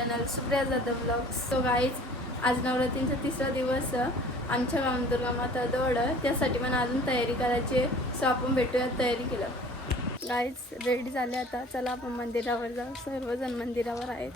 Channel Supriya Jadhav blogs so guys आज नवरात्रींचा तिसरा दिवस आमच्या मामदुर्गा माता दौड त्यासाठी मला अजून तयारी करायची आहे. सो आपण भेटूया तयारी केलं गाईज रेडी झाले आता. चला आपण मंदिरावर जाऊ. सर्वजण मंदिरावर आहेत.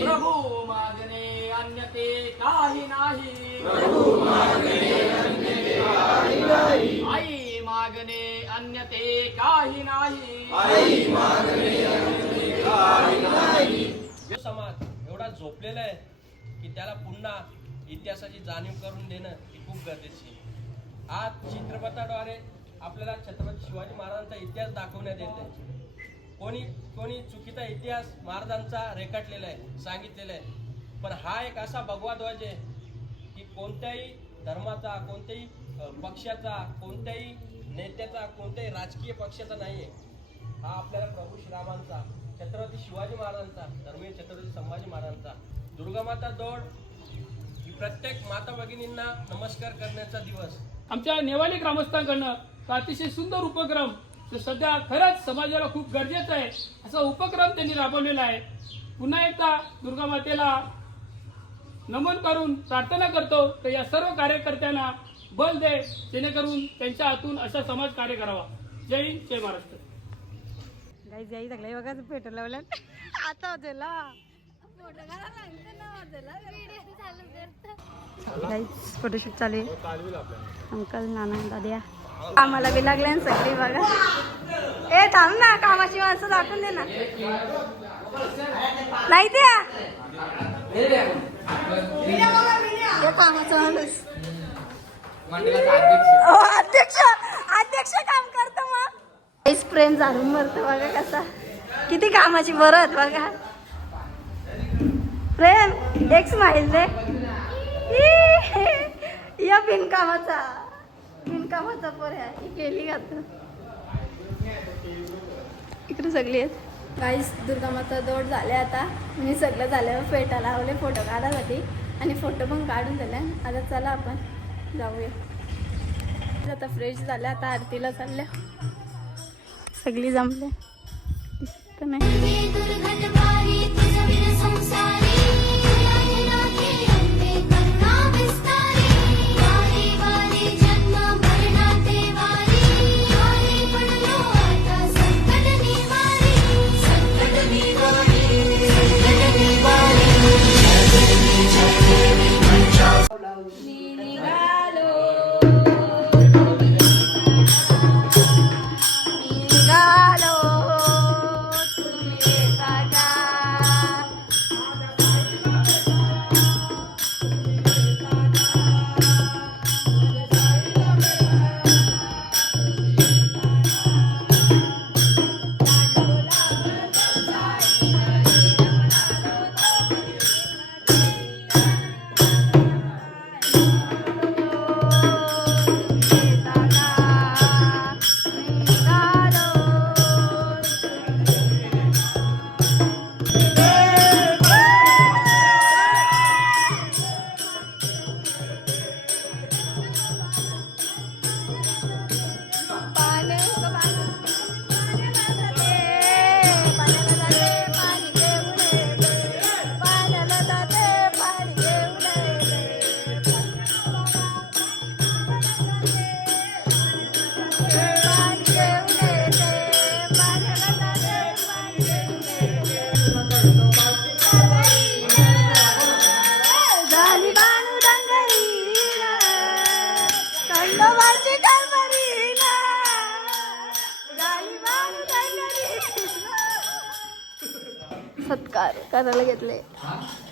प्रभू मागणे अन्यते काही नाही. आई मागणे अन्यते काही नाही. जो समाज एवढा झोपलेला आहे की त्याला पुन्हा इतिहासाची जाणीव करून देणं ही खूप गरजेची आज चित्रपटाद्वारे आपल्याला छत्रपती शिवाजी महाराजांचा इतिहास दाखवण्यात येत आहे कोणी कोणी चुकीचा इतिहास महाराजांचा रेखाटलेला आहे सांगितलेला आहे. पण हा एक असा भगवा ध्वज आहे की कोणत्याही धर्माचा कोणत्याही पक्षाचा कोणत्याही नेत्याचा कोणत्याही राजकीय पक्षाचा नाही आहे हा आपल्याला प्रभू श्रीरामांचा छत्रपती शिवाजी महाराजांचा धर्मीय छत्रपती संभाजी महाराजांचा. दुर्गामाता दौड ही प्रत्येक माता भगिनींना नमस्कार करण्याचा दिवस. आमच्या नेवाली ग्रामस्थांकडनं हा अतिशय सुंदर उपक्रम तर सध्या खरंच समाजाला खूप गरजेचं आहे. असा उपक्रम त्यांनी राबवलेला आहे. पुन्हा एकदा दुर्गा मातेला नमन करून प्रार्थना करतो. तर या सर्व कार्यकर्त्यांना बल दे जेणेकरून त्यांच्या हातून असा समाज कार्य करावा. जय हिंद जय महाराष्ट्र. गाई जाई सगळे बघा पेट लावलं आता होतेला फोटोशूट चालू आहे. अंकल नाना दाद्या. कामाला बी लागले ना सगळी बघा. ए थांब ना कामाची माणसं दाखवून दे ना. नाही द्या कामाचा माणूस. अध्यक्ष अध्यक्ष काम करतो मग. प्रेम झाडून मरतो बघा कसा. किती कामाची बरत बघा. प्रेम एक स्माईल दे. या बिनकामाचा. बिनकामाचा पोर आहे गेली का तू इकडे सगळी आहेत. गाईस दुर्गा माता दौड झाले आता. मी सगळं झाल्यावर फेटा लावले फोटो काढायसाठी आणि फोटो पण काढून झाले आता चला आपण जाऊया. आता फ्रेश झाल्या आता आरतीला चालल्या सगळी जमले. दिसत नाही.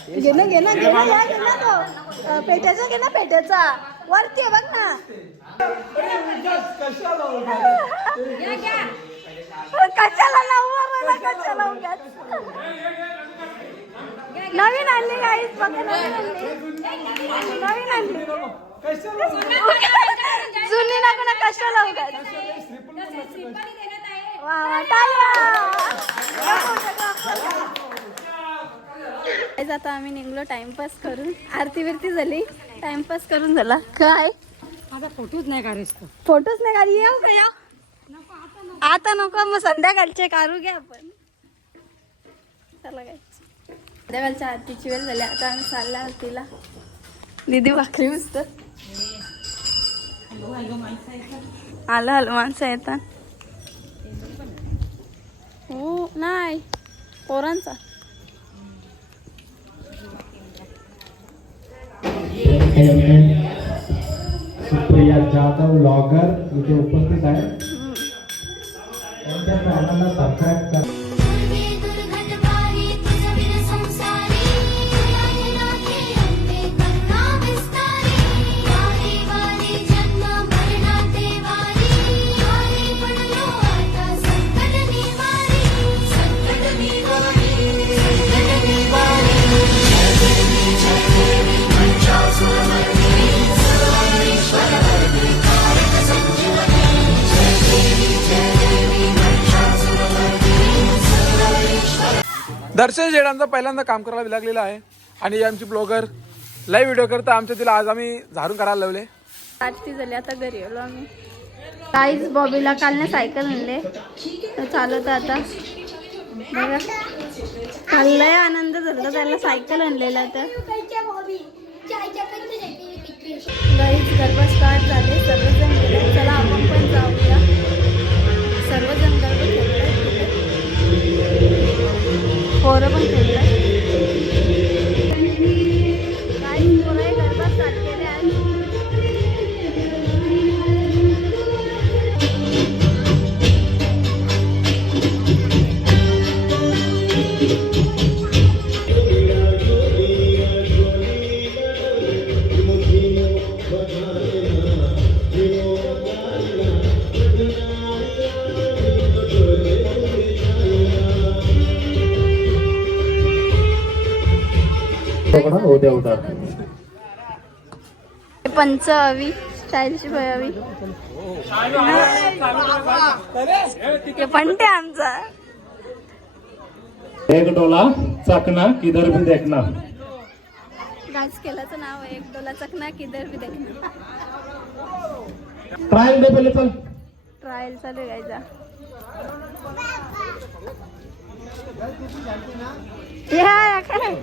घे ना घे ना घे ना घ्या घे ना तो. पेट्याचा घे ना पेट्याचा. वरती आहे बघ ना. कशाला लावू मला कशाला घ्या? नवीन आणली गाईस बघा नवीन आणली. नवीन आणली. जुनी नको ना कशाला उगाच वा वा टाळ्या. गाईस, आता आम्ही निघलो टाइमपास करून. आरती बिरती झाली. टाइमपास करून झाला. काय? माझा फोटोच नाही काढायच फोटोच नाही काढी. येऊ का येऊ? आता नको मग संध्याकाळचे काढू घ्या आपण. चला काय संध्याकाळच्या आरतीची वेळ झाली. आता आम्ही चालला आरतीला. दीदी भाकरी मस्त आलं आलं. माणसं येतात. हो नाही. पोरांचा. सुप्रिया जाधव ब्लॉगर इथे उपस्थित आहे. त्यांच्या चॅनलला सबस्क्राईब करा. दर्शन शेडांचा पहिल्यांदा काम करायला लागलेलं आहे. आणि आमची ब्लॉगर लाईव्ह व्हिडिओ करता आमच्या तिला आज आम्ही झाडून करायला लावले. आरती झाली आता घरी आलो आम्ही. काहीच बॉबीला कालने सायकल आणले. तर चालवत आता. बघा. काल लय आनंद झाला त्याला सायकल आणलेला तर. गाईच गरबा स्टार्ट झाले. सर्वजण चला आपण पण जाऊया. सर्वजण पोरं पण खेळतात. उद्या पंच हवी स्टाईलची हवी. ते पंटे आमचा. एक डोला चाकना किधर भी देखना गाज केलाचं नाव आहे एक डोला चकना किधर भी देखना ट्रायल दे पहिले चल. ट्रायल चालू गायचा या काय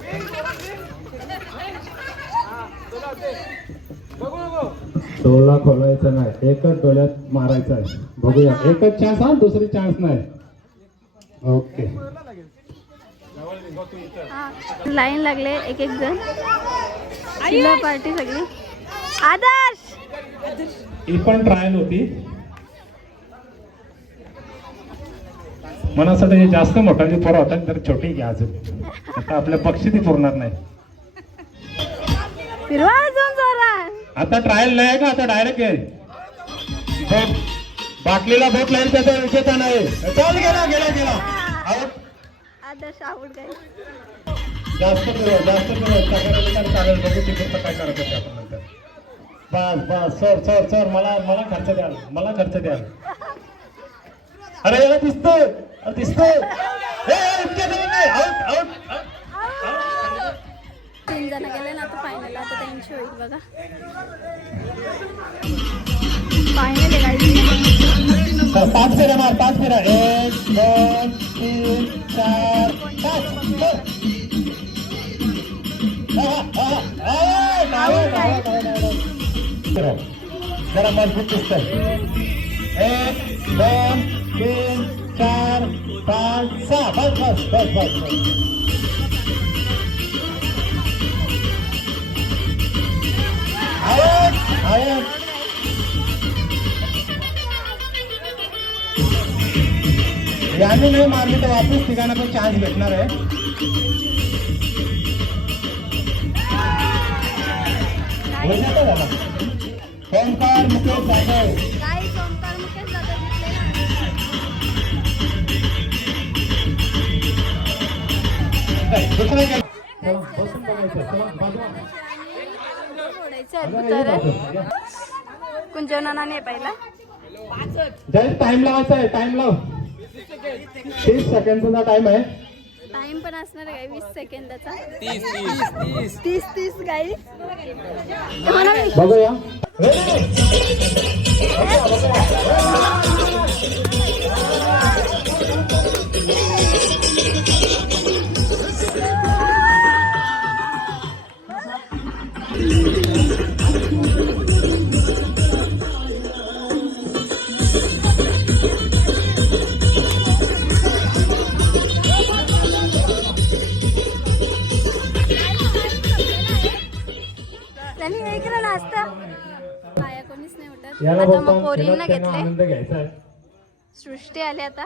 डोला खोलायचा नाही एकच डोल्यात मारायचा आहे. बघूया एकच चान्स हा दुसरी चान्स नाही. ओके. लाईन लागले एक एक जण पार्टी सगळी. आदर्श! ही पण ट्रायल होती. मनासाठी जास्त मोठाली पोरं होतात तर छोटी घ्या अजून. आता आपल्या पक्षी ती पुरणार नाही. आता ट्रायल नाही आहे का? आता डायरेक्ट आहे. बोट. बाटलीला बोट लाईन त्याचा विकेचा नाही. चल गेला गेला गेला. जास्त फिरव जास्त ठिकाणी चालेल बघू तिकडचं काय करत होते आपण नंतर. बस बस सर सर सर मला मला खर्च द्याल. मला खर्च द्याल. अरे याला दिसतोय. अरे दिसतोय. तीन जण गेले ना आता फायनल आता त्यांची होईल बघा. फायनल आहे पाच फेऱ्या मार पाच फेऱ्या. एक दोन तीन चार पाच. जरा मजबूत दिसतंय. एक दोन तीन चार पाच सहा. बस बस बस बस बस. आयत आयत. याने नाही मारली तर वापस ठिकाणा पण चान्स भेटणार आहे. बोलण्यात झाला मुकेश जाधव पहिला टाइम लावायचा आहे टाइम लाव तीस सेकंडचा टाइम आहे टाइम पण असणार आहे वीस सेकंदाचा तीस तीस. तीस गाई बघूया आता मग पोरींना घेतले. सृष्टी आली आता.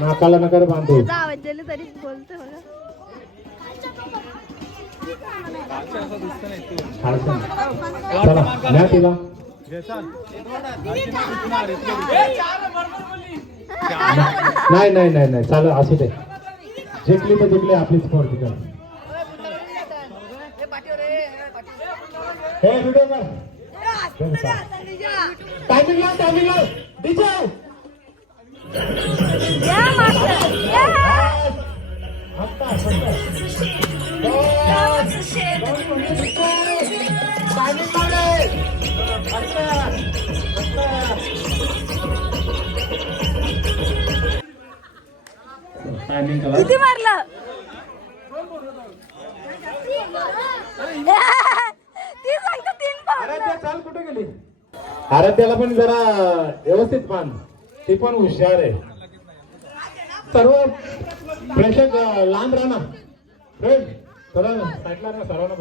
नाकाला नकर बांधू. त्याचा आवाज दिला तरी बोलतो बघा. खालचं. चला न्या तिला. नाही नाही नाही नाही. चालू असू दे. जिंकली तर जिंकली आपलीच स्कोर तिकडं हे व्हिडिओ कर टायमिंग लाव टायमिंग लाव. टायमिंग करा. किती मारलं ती सांगतो तीन पावलं आराध्या चाल कुठे गेली? आराध्याला पण जरा व्यवस्थित मान ती पण हुशार आहे. सर्व प्रेक्षक अं, लांब राहा ना. फ्रेंड चला ना साईडला ना सर्वांना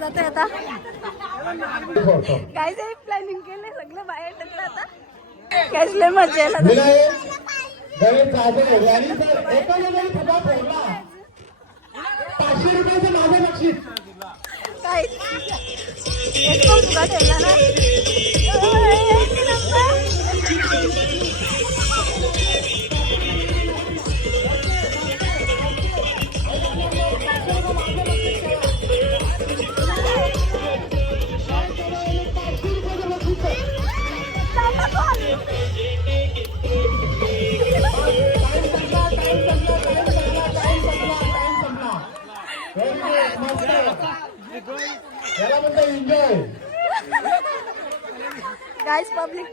जातोय आता. काय जे प्लॅनिंग केलंय सगळं बाहेर टाकलं आता? मजा यायला एका जणाने फुगा फोडला. पाचशे रुपयाचं माझं बक्षीस. काय? एक पण फुगा ठेवला ना? एक नंबर. याला म्हणतो एन्जॉय गाईस पब्लिक.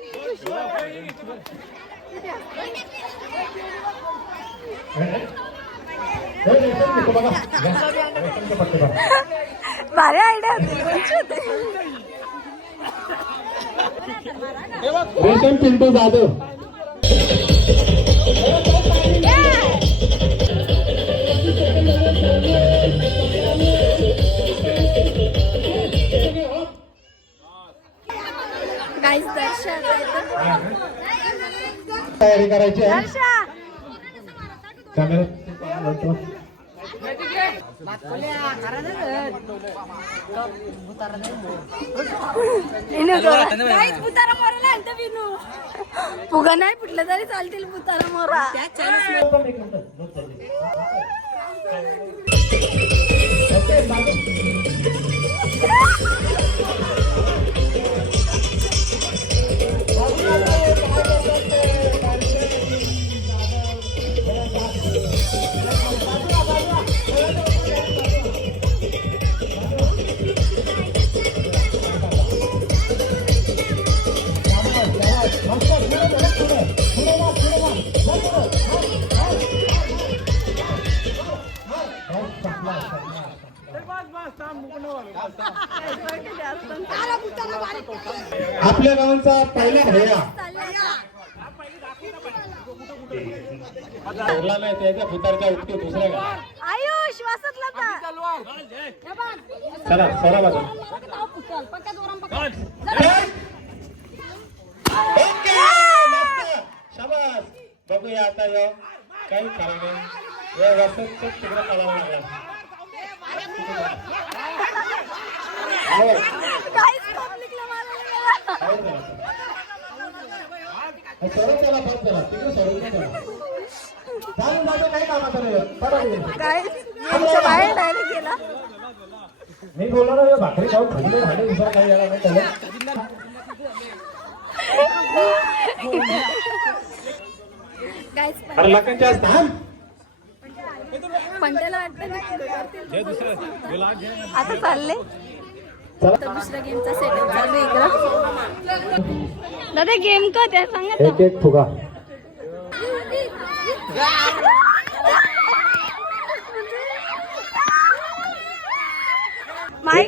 भारी आयडिया होती रेशम पिंटू जाधव गाईस दर्शन तयारी करायची आहे. फुगा नाही फुटलं तरी चालतील बुतारा मोरा. भैया। ठरला नाही त्याच्या फुतारच्या दुसऱ्या आयुष वाचतला चला चला बाजू ओके मस्त. शाबास. बघूया आता यो. काही कारण नाही. या वसंत तिकडे पळावा लागला आवाज. आवाज द्या. हा, सरळ चला बस चला तिकडे सरळ काही कामाचं नाही गेला. मी बोलणार आहे भाकरी खाऊ. खंडे भाडे दुसरं काही यायला नाही त्याला अरे लाखांच्या आज धाम? पंड्याला वाटतं आता चालले. दादा गेम का त्या? सांगा एक एक फुगा.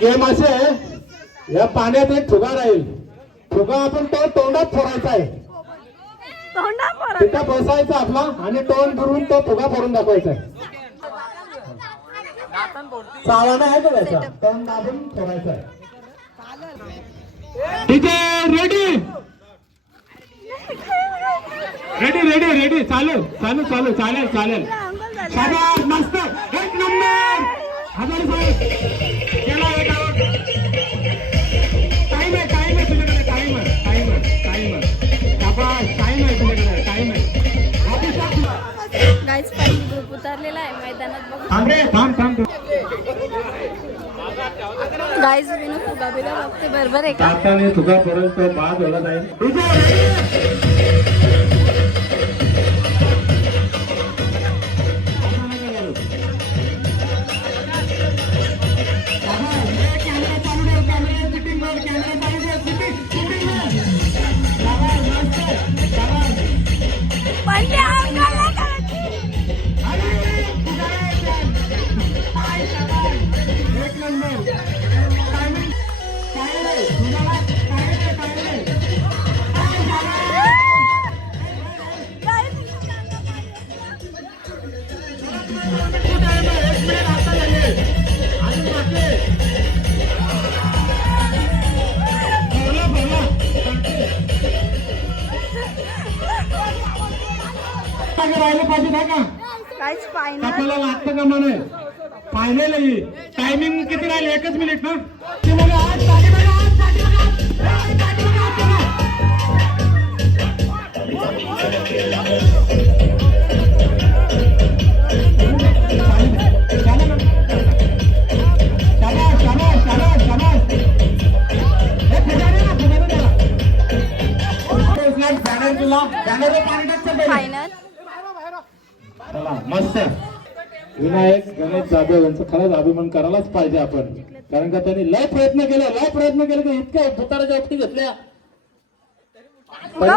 गेम असे आहे या पाण्यात एक फुगा राहील. फुगा आपण तो तोंडात फोडायचा आहे. तिथं बसायचा आपला आणि तोंड धरून तो फुगा फोडून दाखवायचा आहे. चावाना आहे का त्याचा? तोंड दाबून फोडायचा आहे. ठीक आहे रेडी रेडी रेडी रेडी चालू चालू चालू चालेल चालेल. शाबास मस्त. एक नंबर. हजारी साहेब केला एक आउट टाइम आहे टाइम आहे तुझ्याकडे टाइम आहे टाइम आहे टाइम आहे शाबास टाइम आहे तुझ्याकडे टाइम आहे ऑफिसला गाईच पहिली ग्रुप उतरलेला आहे. मैदानात बघू. थांब रे थांब थांब गाईज विनू फुगा बिगा बघते. बरोबर आहे का? दाताने तुझा पर्यंत बाद होला जाईल पंड्या आपल्याला लागतं का म्हणे? फायनल टायमिंग किती राहिले? एकच मिनिट ना? ते आज विनायक गणेश जाधव यांचा खरंच अभिमान करायलाच पाहिजे आपण. कारण का त्यांनी लय प्रयत्न केले लय प्रयत्न केले की इतक्या भुताराच्या उपटी घेतल्या.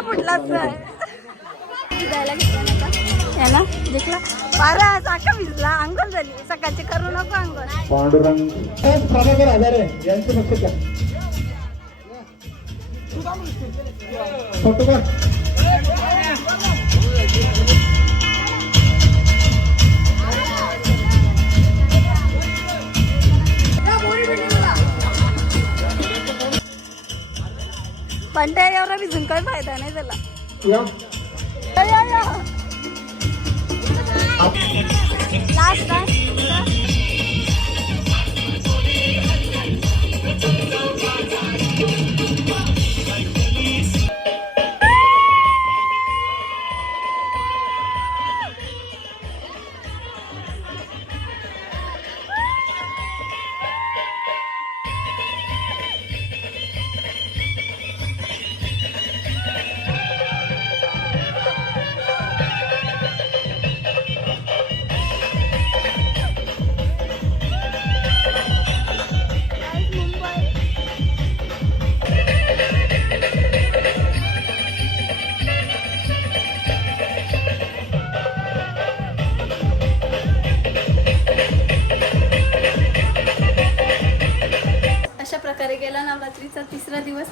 फुटलाच आहे भिजायला घेतला ना का? याला? पण त्या एवढा भिजून काही फायदा नाही त्याला. लास्ट लास्ट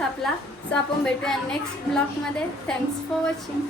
आपला. सो आपण भेटूया नेक्स्ट ब्लॉगमध्ये थँक्स फॉर वॉचिंग